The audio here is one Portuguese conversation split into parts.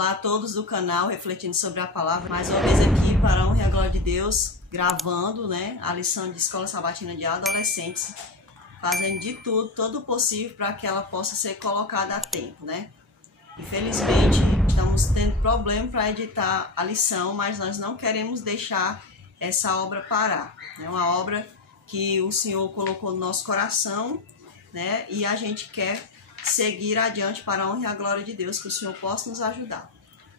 Olá a todos do canal Refletindo sobre a Palavra. Mais uma vez aqui para a honra e a glória de Deus, gravando, a lição de Escola Sabatina de Adolescentes, fazendo de tudo, todo o possível para que ela possa ser colocada a tempo, Infelizmente, estamos tendo problema para editar a lição, mas nós não queremos deixar essa obra parar. É uma obra que o Senhor colocou no nosso coração, e a gente quer seguir adiante para a honra e a glória de Deus, que o Senhor possa nos ajudar.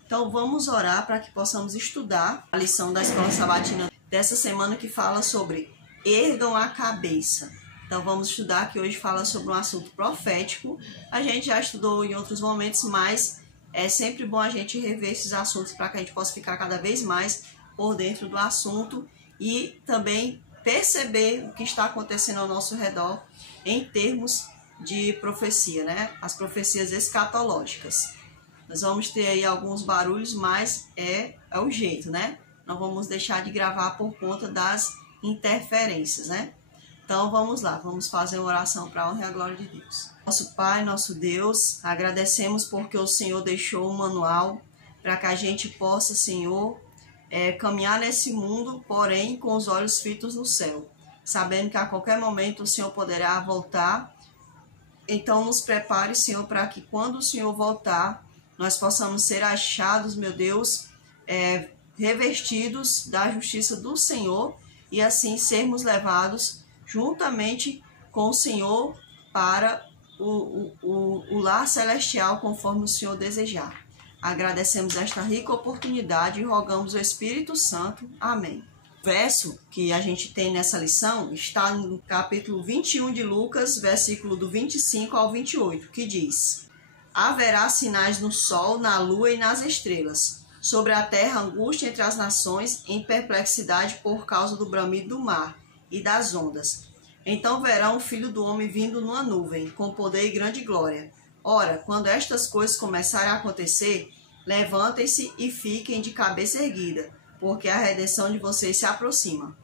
Então vamos orar para que possamos estudar a lição da Escola Sabatina dessa semana, que fala sobre ergam a cabeça. Então vamos estudar, que hoje fala sobre um assunto profético. A gente já estudou em outros momentos, mas é sempre bom a gente rever esses assuntos para que a gente possa ficar cada vez mais por dentro do assunto e também perceber o que está acontecendo ao nosso redor em termos de profecia, As profecias escatológicas. Nós vamos ter aí alguns barulhos, mas é o jeito, Não vamos deixar de gravar por conta das interferências, Então vamos lá, vamos fazer uma oração para a honra e a glória de Deus. Nosso Pai, nosso Deus, agradecemos porque o Senhor deixou um manual para que a gente possa, Senhor, caminhar nesse mundo, porém com os olhos fitos no céu, sabendo que a qualquer momento o Senhor poderá voltar. Então nos prepare, Senhor, para que quando o Senhor voltar, nós possamos ser achados, meu Deus, revestidos da justiça do Senhor e assim sermos levados juntamente com o Senhor para o lar celestial, conforme o Senhor desejar. Agradecemos esta rica oportunidade e rogamos o Espírito Santo. Amém. O verso que a gente tem nessa lição está no capítulo 21 de Lucas, versículo do 25 ao 28, que diz: haverá sinais no sol, na lua e nas estrelas, sobre a terra angústia entre as nações, em perplexidade por causa do bramido do mar e das ondas. Então verão o Filho do Homem vindo numa nuvem, com poder e grande glória. Ora, quando estas coisas começarem a acontecer, levantem-se e fiquem de cabeça erguida, porque a redenção de vocês se aproxima.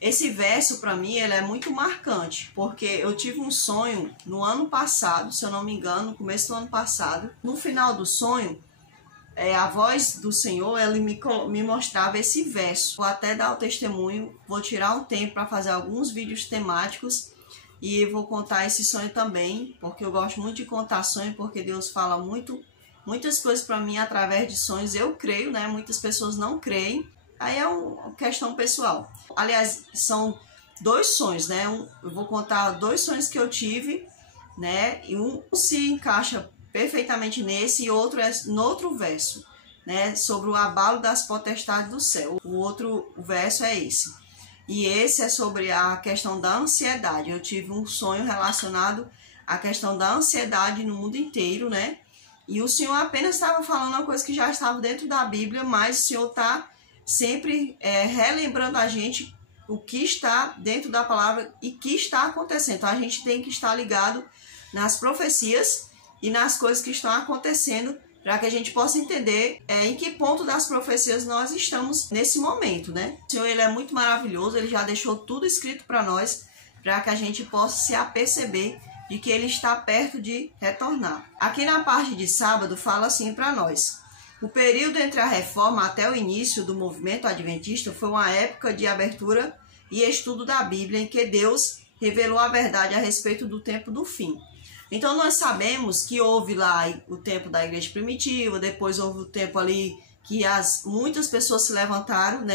Esse verso, para mim, ele é muito marcante, porque eu tive um sonho no ano passado, se eu não me engano, no começo do ano passado. No final do sonho, a voz do Senhor, ele me mostrava esse verso. Vou até dar o testemunho, vou tirar um tempo para fazer alguns vídeos temáticos e vou contar esse sonho também, porque eu gosto muito de contar sonho, porque Deus fala muitas coisas para mim através de sonhos. Eu creio, Muitas pessoas não creem. Aí é uma questão pessoal. Aliás, são dois sonhos, Eu vou contar dois sonhos que eu tive, E um se encaixa perfeitamente nesse e outro é no outro verso, Sobre o abalo das potestades do céu. O outro verso é esse. E esse é sobre a questão da ansiedade. Eu tive um sonho relacionado à questão da ansiedade no mundo inteiro, E o Senhor apenas estava falando uma coisa que já estava dentro da Bíblia, mas o Senhor está sempre relembrando a gente o que está dentro da palavra e que está acontecendo. Então a gente tem que estar ligado nas profecias e nas coisas que estão acontecendo para que a gente possa entender em que ponto das profecias nós estamos nesse momento, O Senhor, ele é muito maravilhoso, ele já deixou tudo escrito para nós, para que a gente possa se aperceber de que ele está perto de retornar. Aqui na parte de sábado fala assim para nós: o período entre a reforma até o início do movimento adventista foi uma época de abertura e estudo da Bíblia, em que Deus revelou a verdade a respeito do tempo do fim. Então nós sabemos que houve lá o tempo da igreja primitiva, depois houve o tempo ali que muitas pessoas se levantaram,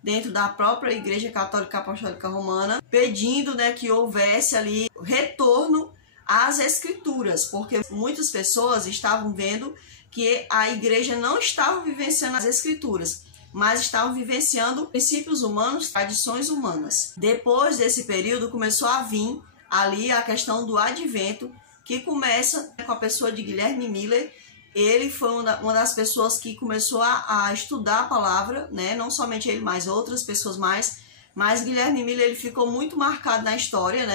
dentro da própria Igreja Católica Apostólica Romana, pedindo, que houvesse ali retorno às Escrituras, porque muitas pessoas estavam vendo que a igreja não estava vivenciando as Escrituras, mas estavam vivenciando princípios humanos, tradições humanas. Depois desse período começou a vir ali a questão do advento, que começa com a pessoa de Guilherme Miller. Ele foi uma das pessoas que começou a estudar a palavra, Não somente ele, mas outras pessoas mais. Mas Guilherme Miller, ele ficou muito marcado na história,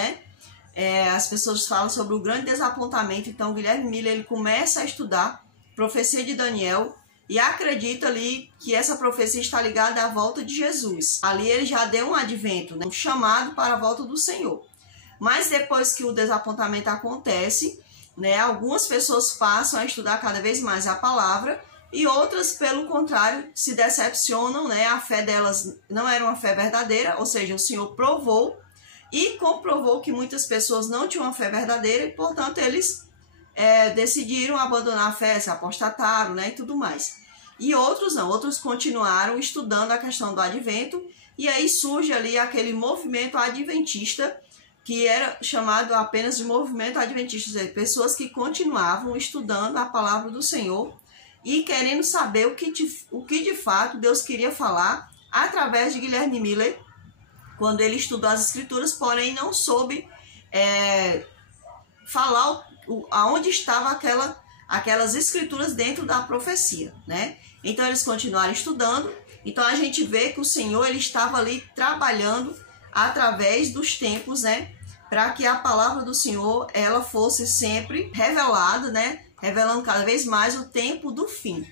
As pessoas falam sobre o grande desapontamento. Então Guilherme Miller, ele começa a estudar profecia de Daniel e acredita ali que essa profecia está ligada à volta de Jesus. Ali ele já deu um advento, um chamado para a volta do Senhor. Mas depois que o desapontamento acontece, algumas pessoas passam a estudar cada vez mais a palavra e outras, pelo contrário, se decepcionam, né? A fé delas não era uma fé verdadeira, ou seja, o Senhor provou e comprovou que muitas pessoas não tinham uma fé verdadeira e, portanto, eles decidiram abandonar a fé, se apostataram, né? E tudo mais. E outros não, outros continuaram estudando a questão do advento, e aí surge ali aquele movimento adventista, que era chamado apenas de movimento adventista, ou seja, pessoas que continuavam estudando a palavra do Senhor e querendo saber o que de fato Deus queria falar através de Guilherme Miller, quando ele estudou as Escrituras, porém não soube falar aonde estavam aquelas Escrituras dentro da profecia, né? Então eles continuaram estudando. Então a gente vê que o Senhor ele estava ali trabalhando através dos tempos, né? Para que a palavra do Senhor ela fosse sempre revelada, né? Revelando cada vez mais o tempo do fim.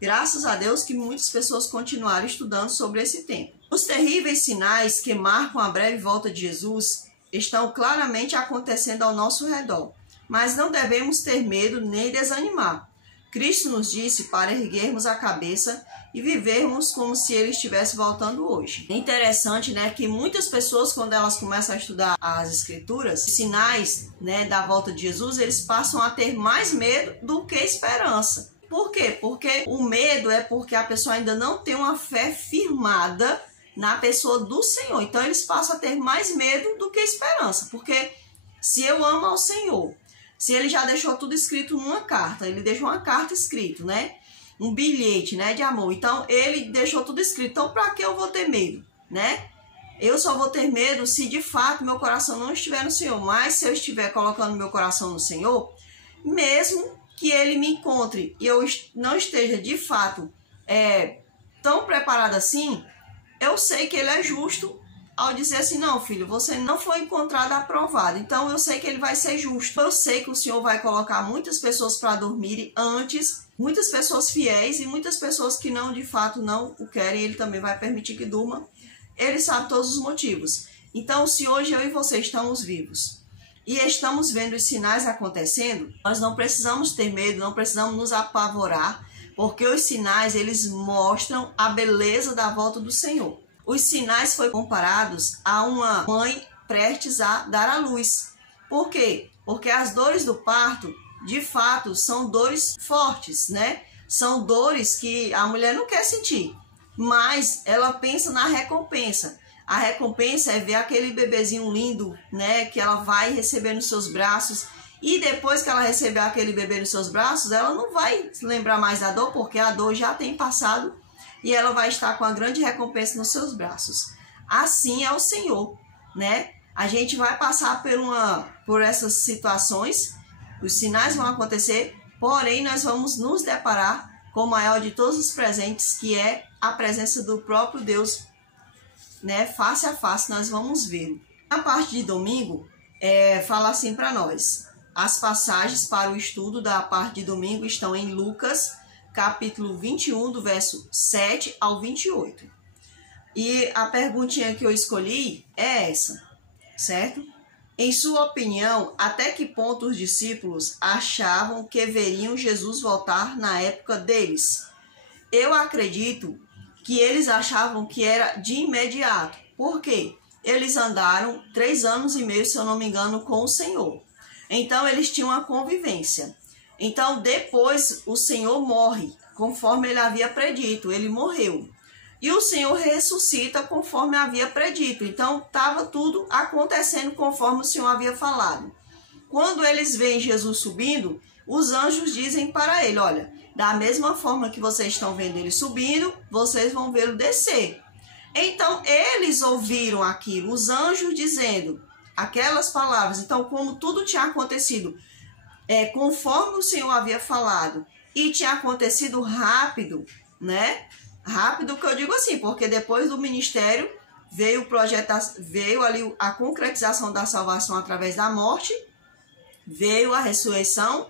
Graças a Deus que muitas pessoas continuaram estudando sobre esse tempo. Os terríveis sinais que marcam a breve volta de Jesus estão claramente acontecendo ao nosso redor, mas não devemos ter medo nem desanimar. Cristo nos disse para erguermos a cabeça e vivermos como se ele estivesse voltando hoje. É interessante, né, que muitas pessoas, quando elas começam a estudar as Escrituras, sinais, né, da volta de Jesus, eles passam a ter mais medo do que esperança. Por quê? Porque o medo é porque a pessoa ainda não tem uma fé firmada na pessoa do Senhor. Então eles passam a ter mais medo do que esperança. Porque se eu amo ao Senhor, se ele já deixou tudo escrito numa carta, ele deixou uma carta escrita, né? Um bilhete, né, de amor. Então ele deixou tudo escrito. Então para que eu vou ter medo, né? Eu só vou ter medo se de fato meu coração não estiver no Senhor. Mas se eu estiver colocando meu coração no Senhor, mesmo que ele me encontre e eu não esteja de fato tão preparado assim, eu sei que ele é justo ao dizer assim, não, filho, você não foi encontrado aprovado. Então eu sei que ele vai ser justo. Eu sei que o Senhor vai colocar muitas pessoas para dormirem antes, muitas pessoas fiéis e muitas pessoas que não, de fato, não o querem, ele também vai permitir que durma. Ele sabe todos os motivos. Então, se hoje eu e você estamos vivos e estamos vendo os sinais acontecendo, nós não precisamos ter medo, não precisamos nos apavorar, porque os sinais, eles mostram a beleza da volta do Senhor. Os sinais foram comparados a uma mãe prestes a dar à luz. Por quê? Porque as dores do parto, de fato, são dores fortes, né? São dores que a mulher não quer sentir, mas ela pensa na recompensa. A recompensa é ver aquele bebezinho lindo, né? Que ela vai receber nos seus braços. E depois que ela receber aquele bebê nos seus braços, ela não vai se lembrar mais da dor, porque a dor já tem passado e ela vai estar com a grande recompensa nos seus braços. Assim é o Senhor, né? A gente vai passar por essas situações, os sinais vão acontecer, porém nós vamos nos deparar com o maior de todos os presentes, que é a presença do próprio Deus, né? Face a face nós vamos ver. Na parte de domingo, fala assim para nós. As passagens para o estudo da parte de domingo estão em Lucas, capítulo 21, do verso 7 ao 28. E a perguntinha que eu escolhi é essa, certo? Em sua opinião, até que ponto os discípulos achavam que veriam Jesus voltar na época deles? Eu acredito que eles achavam que era de imediato. Por quê? Eles andaram 3 anos e meio, se eu não me engano, com o Senhor. Então, eles tinham uma convivência. Então, depois, o Senhor morre, conforme ele havia predito. Ele morreu. E o Senhor ressuscita conforme havia predito. Então, estava tudo acontecendo conforme o Senhor havia falado. Quando eles veem Jesus subindo, os anjos dizem para ele, olha, da mesma forma que vocês estão vendo ele subindo, vocês vão vê-lo descer. Então, eles ouviram aquilo, os anjos dizendo aquelas palavras. Então, como tudo tinha acontecido conforme o Senhor havia falado e tinha acontecido rápido, né? Rápido que eu digo assim, porque depois do ministério veio ali a concretização da salvação através da morte, veio a ressurreição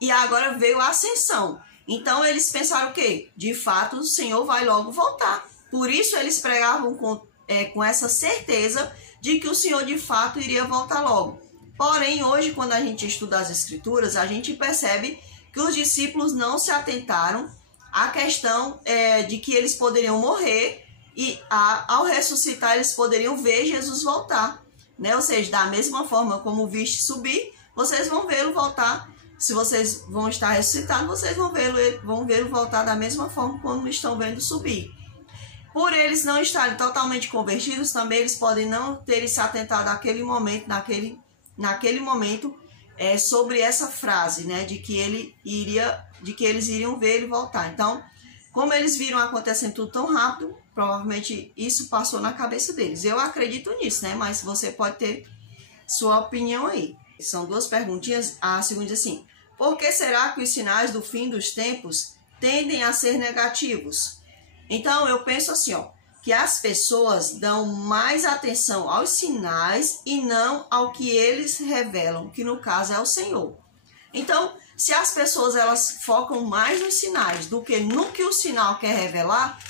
e agora veio a ascensão. Então eles pensaram o quê? De fato o Senhor vai logo voltar. Por isso eles pregavam com essa certeza de que o Senhor de fato iria voltar logo. Porém, hoje, quando a gente estuda as Escrituras, a gente percebe que os discípulos não se atentaram a questão de que eles poderiam morrer e ao ressuscitar eles poderiam ver Jesus voltar, né? Ou seja, da mesma forma como viste subir, vocês vão vê-lo voltar. Se vocês vão estar ressuscitados, vocês vão vê-lo voltar da mesma forma como estão vendo subir. Por eles não estarem totalmente convertidos, também eles podem não terem se atentado naquele momento, sobre essa frase, né, de que eles iriam ver ele voltar. Então, como eles viram acontecendo tudo tão rápido, provavelmente isso passou na cabeça deles. Eu acredito nisso, né? Mas você pode ter sua opinião aí. São duas perguntinhas. A segunda diz assim: por que será que os sinais do fim dos tempos tendem a ser negativos? Então, eu penso assim, que as pessoas dão mais atenção aos sinais e não ao que eles revelam, que no caso é o Senhor. Então, se as pessoas elas focam mais nos sinais do que no que o sinal quer revelar,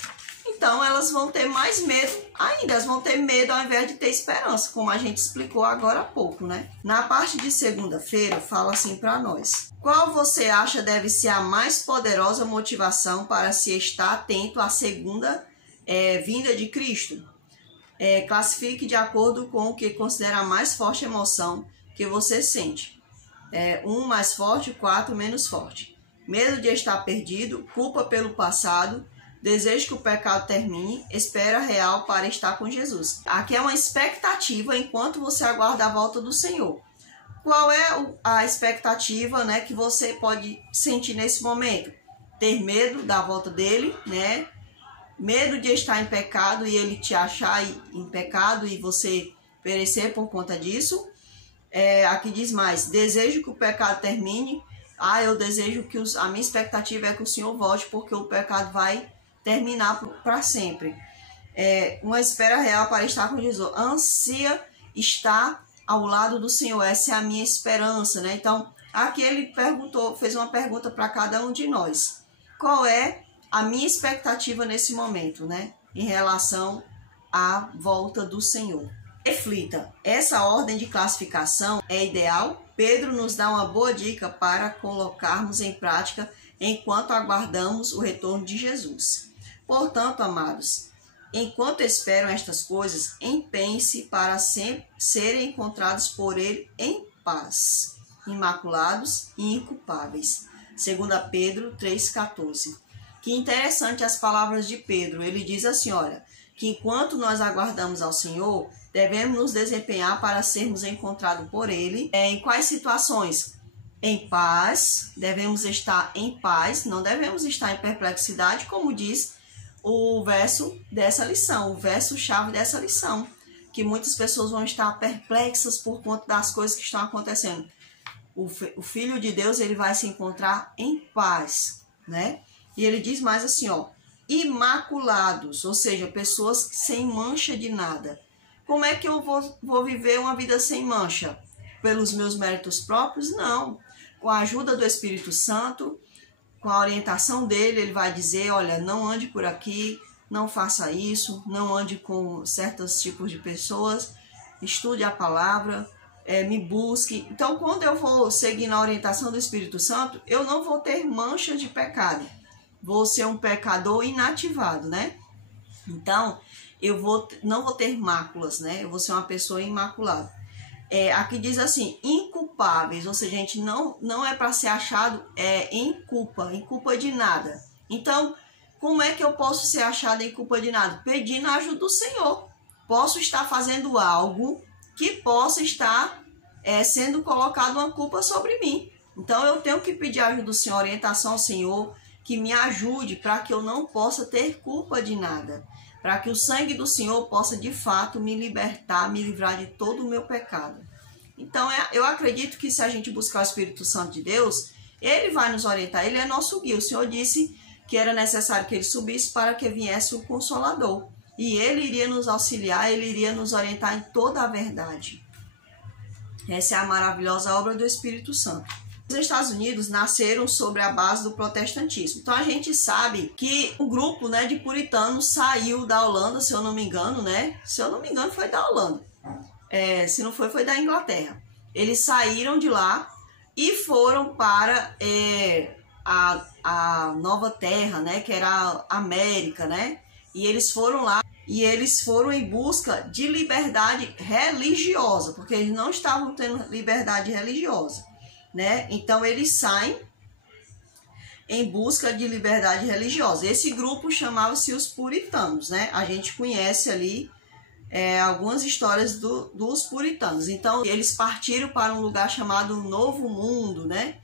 então elas vão ter mais medo ainda, elas vão ter medo ao invés de ter esperança, como a gente explicou agora há pouco, né? Na parte de segunda-feira, fala assim para nós: qual você acha deve ser a mais poderosa motivação para se estar atento à segunda vinda de Cristo? Classifique de acordo com o que considera a mais forte emoção que você sente. 1 mais forte, 4 menos forte. Medo de estar perdido, culpa pelo passado, desejo que o pecado termine, espera real para estar com Jesus. Aqui é uma expectativa enquanto você aguarda a volta do Senhor. Qual é a expectativa, né, que você pode sentir nesse momento? Ter medo da volta dele, né? Medo de estar em pecado e ele te achar em pecado e você perecer por conta disso. Aqui diz mais: desejo que o pecado termine. Eu desejo que a minha expectativa é que o Senhor volte, porque o pecado vai terminar para sempre. Uma espera real para estar com Jesus. Ansia estar ao lado do Senhor. Essa é a minha esperança, né? Então, aqui ele fez uma pergunta para cada um de nós: qual é a minha expectativa nesse momento, né? Em relação à volta do Senhor. Reflita, essa ordem de classificação é ideal? Pedro nos dá uma boa dica para colocarmos em prática enquanto aguardamos o retorno de Jesus. Portanto, amados, enquanto esperam estas coisas, empenhe-se para sempre serem encontrados por ele em paz, imaculados e inculpáveis. 2 Pedro 3,14. Que interessante as palavras de Pedro. Ele diz assim, olha, que enquanto nós aguardamos ao Senhor, devemos nos desempenhar para sermos encontrados por ele. Em quais situações? Em paz, devemos estar em paz, não devemos estar em perplexidade, como diz o verso dessa lição, o verso-chave dessa lição, que muitas pessoas vão estar perplexas por conta das coisas que estão acontecendo. O Filho de Deus, ele vai se encontrar em paz, né? E ele diz mais assim, imaculados, ou seja, pessoas sem mancha de nada. Como é que eu vou viver uma vida sem mancha? Pelos meus méritos próprios? Não. Com a ajuda do Espírito Santo, com a orientação dele, ele vai dizer, olha, não ande por aqui, não faça isso, não ande com certos tipos de pessoas, estude a palavra, me busque. Então, quando eu vou seguir na orientação do Espírito Santo, eu não vou ter mancha de pecado. Vou ser um pecador inativado, né? Então, não vou ter máculas, né? Eu vou ser uma pessoa imaculada. Aqui diz assim, inculpáveis, ou seja, gente, não é para ser achado em culpa de nada. Então, como é que eu posso ser achado em culpa de nada? Pedindo a ajuda do Senhor. Posso estar fazendo algo que possa estar sendo colocado uma culpa sobre mim. Então, eu tenho que pedir a ajuda do Senhor, orientação ao Senhor, que me ajude para que eu não possa ter culpa de nada. Para que o sangue do Senhor possa, de fato, me libertar, me livrar de todo o meu pecado. Então, eu acredito que se a gente buscar o Espírito Santo de Deus, ele vai nos orientar, ele é nosso guia. O Senhor disse que era necessário que ele subisse para que viesse o Consolador. E ele iria nos auxiliar, ele iria nos orientar em toda a verdade. Essa é a maravilhosa obra do Espírito Santo. Os Estados Unidos nasceram sobre a base do protestantismo. Então a gente sabe que o grupo, né, de puritanos saiu da Holanda, se eu não me engano, né? Se eu não me engano foi da Holanda. Se não foi da Inglaterra. Eles saíram de lá e foram para a nova terra, né, que era a América, né, e eles foram lá e eles foram em busca de liberdade religiosa, porque eles não estavam tendo liberdade religiosa, né, então eles saem em busca de liberdade religiosa. Esse grupo chamava-se os puritanos, né, a gente conhece ali algumas histórias dos puritanos. Então eles partiram para um lugar chamado Novo Mundo, né,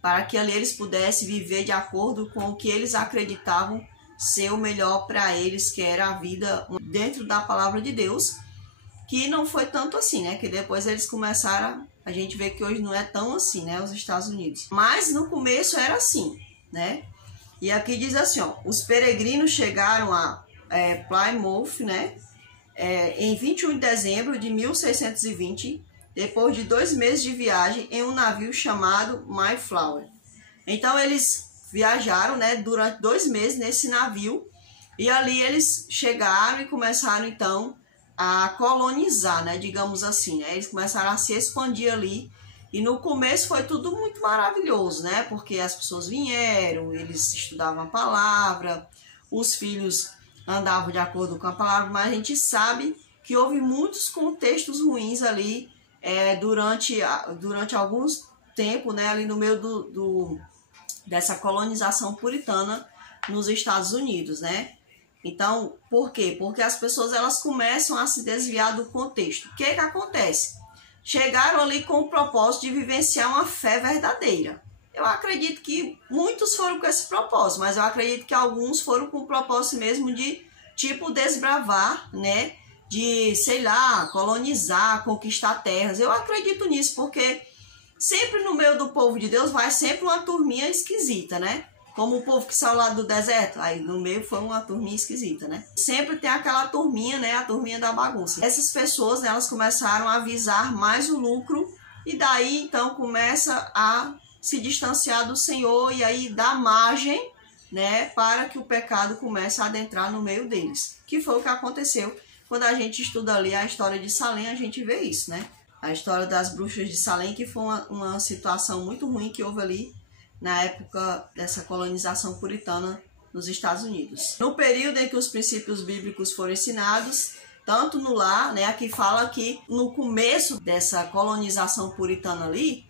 para que ali eles pudessem viver de acordo com o que eles acreditavam ser o melhor para eles, que era a vida dentro da palavra de Deus, que não foi tanto assim, né? Que depois eles começaram, a gente vê que hoje não é tão assim, né? Os Estados Unidos. Mas no começo era assim, né? E aqui diz assim, ó, os peregrinos chegaram a Plymouth, né? Em 21 de dezembro de 1620, depois de 2 meses de viagem em um navio chamado Mayflower. Então eles viajaram, né, durante 2 meses nesse navio, e ali eles chegaram e começaram então a colonizar, né, digamos assim, né, eles começaram a se expandir ali, e no começo foi tudo muito maravilhoso, né, porque as pessoas vieram, eles estudavam a palavra, os filhos andavam de acordo com a palavra, mas a gente sabe que houve muitos contextos ruins ali durante alguns tempo, né, ali no meio dessa colonização puritana nos Estados Unidos, né? Então, por quê? Porque as pessoas elas começam a se desviar do contexto. O que acontece? Chegaram ali com o propósito de vivenciar uma fé verdadeira. Eu acredito que muitos foram com esse propósito, mas eu acredito que alguns foram com o propósito mesmo de, tipo, desbravar, né? De, sei lá, colonizar, conquistar terras. Eu acredito nisso, porque sempre no meio do povo de Deus vai sempre uma turminha esquisita, né? Como o povo que saiu lá do deserto, aí no meio foi uma turminha esquisita, né? Sempre tem aquela turminha, né? A turminha da bagunça. Essas pessoas, né, elas começaram a visar mais o lucro e daí então começa a se distanciar do Senhor e aí dá margem, né, para que o pecado comece a adentrar no meio deles. Que foi o que aconteceu quando a gente estuda ali a história de Salém, a gente vê isso, né? A história das bruxas de Salém, que foi uma situação muito ruim que houve ali na época dessa colonização puritana nos Estados Unidos. No período em que os princípios bíblicos foram ensinados, tanto no lar, né, aqui fala que no começo dessa colonização puritana ali,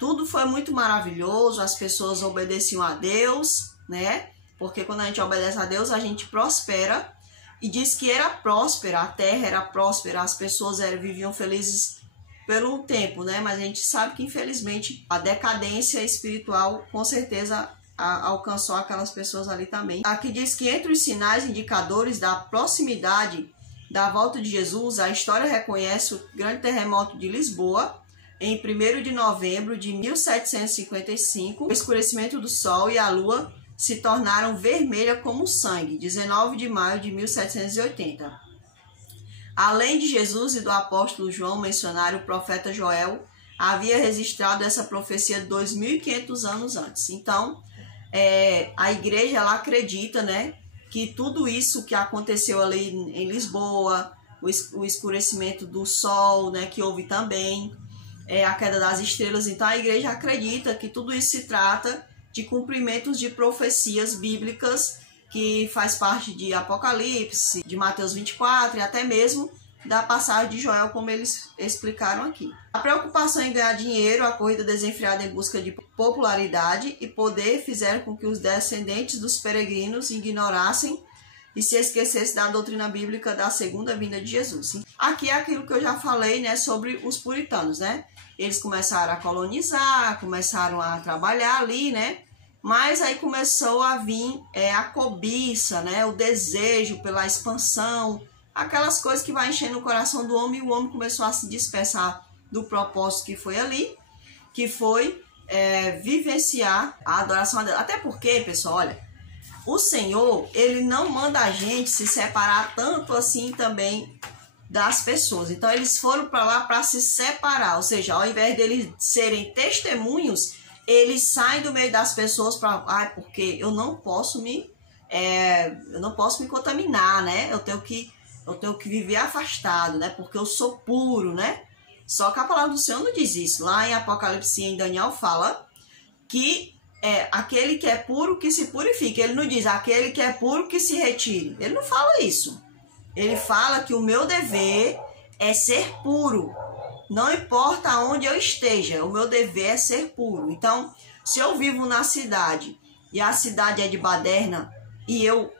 tudo foi muito maravilhoso, as pessoas obedeciam a Deus, né, porque quando a gente obedece a Deus, a gente prospera, e diz que era próspera, a terra era próspera, as pessoas viviam felizes pelo tempo, né? Mas a gente sabe que infelizmente a decadência espiritual com certeza alcançou aquelas pessoas ali também. Aqui diz que entre os sinais indicadores da proximidade da volta de Jesus, a história reconhece o grande terremoto de Lisboa em 1º de novembro de 1755. O escurecimento do sol e a lua se tornaram vermelhas como sangue, 19 de maio de 1780. Além de Jesus e do apóstolo João mencionar, o profeta Joel havia registrado essa profecia 2.500 anos antes. Então, a igreja ela acredita, né, que tudo isso que aconteceu ali em Lisboa, o escurecimento do sol, né, que houve também, a queda das estrelas. Então, a igreja acredita que tudo isso se trata de cumprimentos de profecias bíblicas que faz parte de Apocalipse, de Mateus 24 e até mesmo da passagem de Joel, como eles explicaram aqui. A preocupação em ganhar dinheiro, a corrida desenfreada em busca de popularidade e poder fizeram com que os descendentes dos peregrinos ignorassem e se esquecessem da doutrina bíblica da segunda vinda de Jesus. Aqui é aquilo que eu já falei, né, sobre os puritanos, né? Eles começaram a colonizar, começaram a trabalhar ali, né? Mas aí começou a vir a cobiça, né? O desejo pela expansão, aquelas coisas que vai enchendo o coração do homem, e o homem começou a se dispersar do propósito que foi ali, que foi vivenciar a adoração a Deus. Até porque, pessoal, olha, o Senhor, ele não manda a gente se separar tanto assim também das pessoas. Então eles foram para lá para se separar, ou seja, ao invés deles serem testemunhos, eles saem do meio das pessoas para, porque eu não posso me contaminar, né? Eu tenho que viver afastado, né? Porque eu sou puro, né? Só que a palavra do Senhor não diz isso. Lá em Apocalipse, em Daniel, fala que é aquele que é puro que se purifique. Ele não diz aquele que é puro que se retire. Ele não fala isso. Ele fala que o meu dever é ser puro. Não importa onde eu esteja, o meu dever é ser puro. Então, se eu vivo na cidade e a cidade é de baderna e eu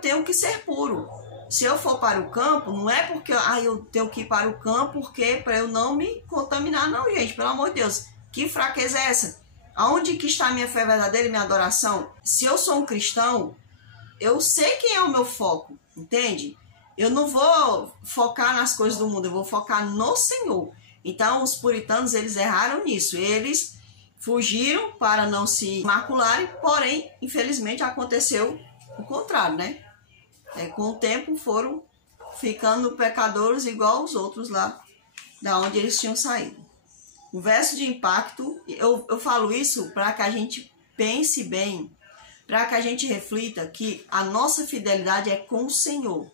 tenho que ser puro. Se eu for para o campo, não é porque eu tenho que ir para o campo porque para eu não me contaminar, não, gente, pelo amor de Deus. Que fraqueza é essa? Aonde que está a minha fé verdadeira e minha adoração? Se eu sou um cristão, eu sei quem é o meu foco, entende? Eu não vou focar nas coisas do mundo, eu vou focar no Senhor. Então, os puritanos, eles erraram nisso. Eles fugiram para não se macularem, porém, infelizmente, aconteceu o contrário, né? Com o tempo foram ficando pecadores igual os outros lá, da onde eles tinham saído. O verso de impacto, eu falo isso para que a gente pense bem, para que a gente reflita que a nossa fidelidade é com o Senhor.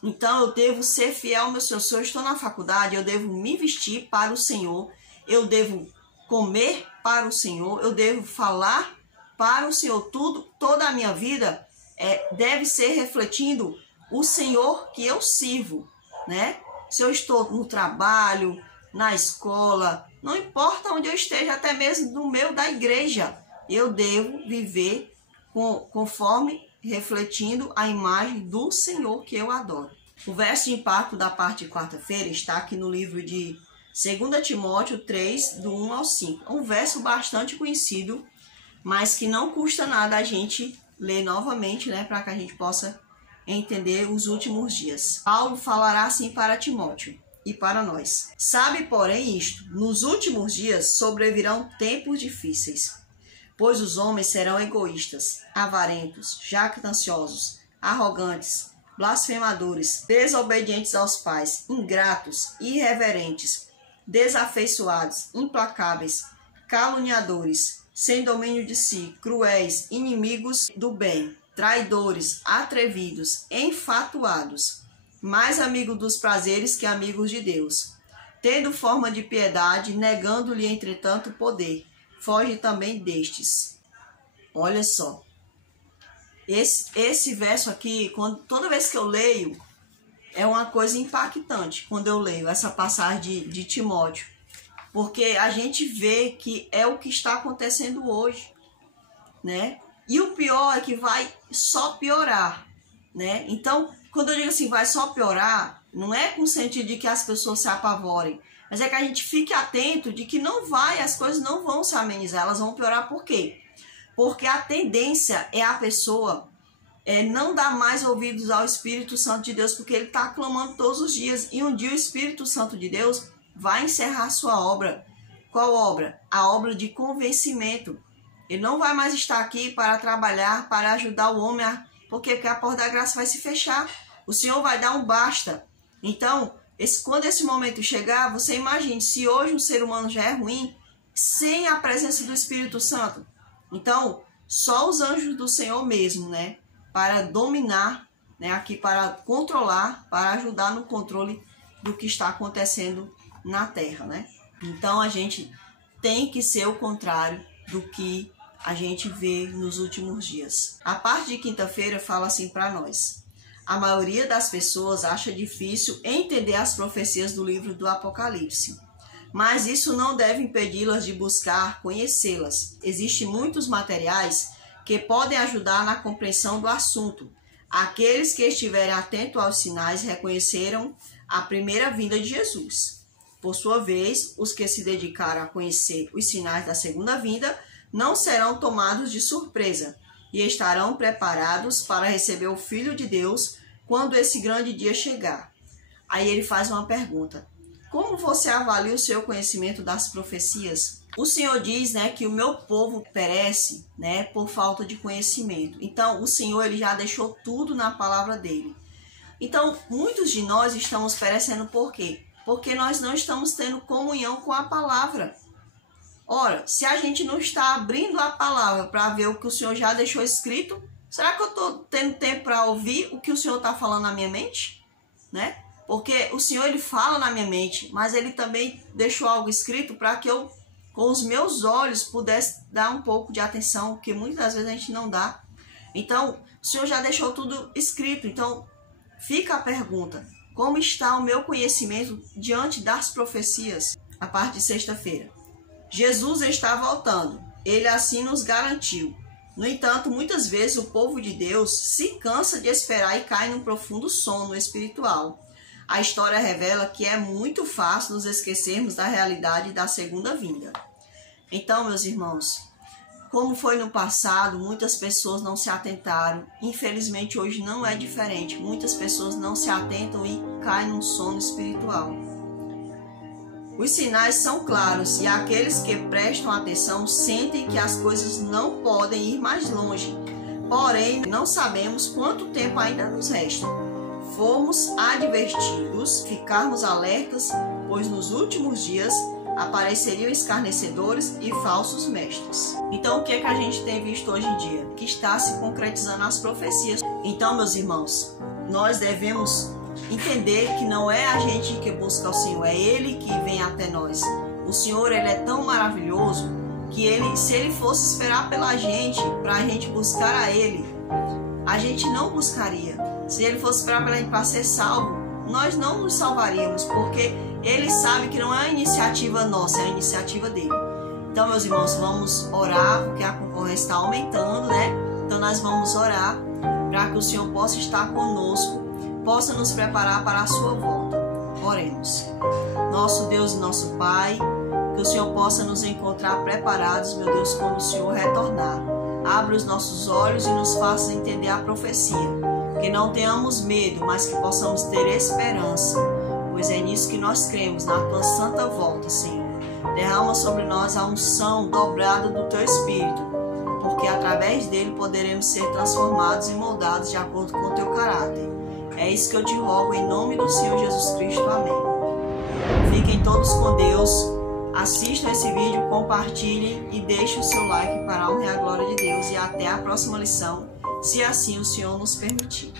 Então eu devo ser fiel ao meu Senhor. Se eu estou na faculdade, eu devo me vestir para o Senhor, eu devo comer para o Senhor, eu devo falar para o Senhor. Toda a minha vida deve ser refletindo o Senhor que eu sirvo, né? Se eu estou no trabalho, na escola, não importa onde eu esteja, até mesmo no meio da igreja, eu devo viver conforme refletindo a imagem do Senhor que eu adoro. O verso de impacto da parte de quarta-feira está aqui no livro de 2 Timóteo 3, do 1 ao 5. É um verso bastante conhecido, mas que não custa nada a gente ler novamente, né, para que a gente possa entender os últimos dias. Paulo falará assim para Timóteo e para nós. Sabe, porém, isto: nos últimos dias sobrevirão tempos difíceis, pois os homens serão egoístas, avarentos, jactanciosos, arrogantes, blasfemadores, desobedientes aos pais, ingratos, irreverentes, desafeiçoados, implacáveis, caluniadores, sem domínio de si, cruéis, inimigos do bem, traidores, atrevidos, enfatuados, mais amigos dos prazeres que amigos de Deus, tendo forma de piedade, negando-lhe, entretanto, o poder. Foge também destes. Olha só. Esse verso aqui, toda vez que eu leio, é uma coisa impactante quando eu leio essa passagem de Timóteo. Porque a gente vê que é o que está acontecendo hoje, né? E o pior é que vai só piorar, né? Então, quando eu digo assim, vai só piorar, não é com o sentido de que as pessoas se apavorem, mas é que a gente fique atento de que as coisas não vão se amenizar, elas vão piorar. Por quê? Porque a tendência é a pessoa não dar mais ouvidos ao Espírito Santo de Deus, porque ele está clamando todos os dias, e um dia o Espírito Santo de Deus vai encerrar sua obra. Qual obra? A obra de convencimento. Ele não vai mais estar aqui para trabalhar, para ajudar o homem, porque a porta da graça vai se fechar. O Senhor vai dar um basta. Então, quando esse momento chegar, você imagine, se hoje o ser humano já é ruim, sem a presença do Espírito Santo. Então, só os anjos do Senhor mesmo, né? Para dominar, né? Aqui para controlar, para ajudar no controle do que está acontecendo na terra, né? Então, a gente tem que ser o contrário do que a gente vê nos últimos dias. A parte de quinta-feira fala assim para nós: a maioria das pessoas acha difícil entender as profecias do livro do Apocalipse, mas isso não deve impedi-las de buscar conhecê-las. Existem muitos materiais que podem ajudar na compreensão do assunto. Aqueles que estiverem atentos aos sinais reconheceram a primeira vinda de Jesus. Por sua vez, os que se dedicaram a conhecer os sinais da segunda vinda não serão tomados de surpresa e estarão preparados para receber o Filho de Deus quando esse grande dia chegar. Aí ele faz uma pergunta: como você avalia o seu conhecimento das profecias? O Senhor diz, né, que o meu povo perece, né, por falta de conhecimento. Então, o Senhor, ele já deixou tudo na palavra dele. Então, muitos de nós estamos perecendo por quê? Porque nós não estamos tendo comunhão com a palavra. Ora, se a gente não está abrindo a palavra para ver o que o Senhor já deixou escrito, será que eu estou tendo tempo para ouvir o que o Senhor está falando na minha mente? Né? Porque o Senhor, ele fala na minha mente, mas ele também deixou algo escrito para que eu com os meus olhos pudesse dar um pouco de atenção, que muitas vezes a gente não dá. Então, o Senhor já deixou tudo escrito. Então, fica a pergunta: como está o meu conhecimento diante das profecias? A parte de sexta-feira. Jesus está voltando. Ele assim nos garantiu. No entanto, muitas vezes o povo de Deus se cansa de esperar e cai num profundo sono espiritual. A história revela que é muito fácil nos esquecermos da realidade da segunda vinda. Então, meus irmãos, como foi no passado, muitas pessoas não se atentaram. Infelizmente, hoje não é diferente. Muitas pessoas não se atentam e caem num sono espiritual. Os sinais são claros e aqueles que prestam atenção sentem que as coisas não podem ir mais longe. Porém, não sabemos quanto tempo ainda nos resta. Fomos advertidos, ficarmos alertas, pois nos últimos dias apareceriam escarnecedores e falsos mestres. Então, o que é que a gente tem visto hoje em dia? Que está se concretizando as profecias. Então, meus irmãos, nós devemos entender que não é a gente que busca o Senhor, é Ele que vem até nós. O Senhor, Ele é tão maravilhoso que se Ele fosse esperar pela gente, para a gente buscar a Ele, a gente não buscaria. Se Ele fosse esperar pela gente para ser salvo, nós não nos salvaríamos, porque Ele sabe que não é a iniciativa nossa, é a iniciativa dele. Então, meus irmãos, vamos orar, porque a concorrência está aumentando, né? Então, nós vamos orar para que o Senhor possa estar conosco, possa nos preparar para a sua volta. Oremos. Nosso Deus e nosso Pai, que o Senhor possa nos encontrar preparados, meu Deus, quando o Senhor retornar. Abra os nossos olhos e nos faça entender a profecia. Que não tenhamos medo, mas que possamos ter esperança, pois é nisso que nós cremos, na tua santa volta, Senhor. Derrama sobre nós a unção dobrada do teu Espírito, porque através dele poderemos ser transformados e moldados de acordo com o teu caráter. É isso que eu te rogo em nome do Senhor Jesus Cristo. Amém. Fiquem todos com Deus. Assistam esse vídeo, compartilhem e deixem o seu like para a honra e a glória de Deus. E até a próxima lição, se assim o Senhor nos permitir.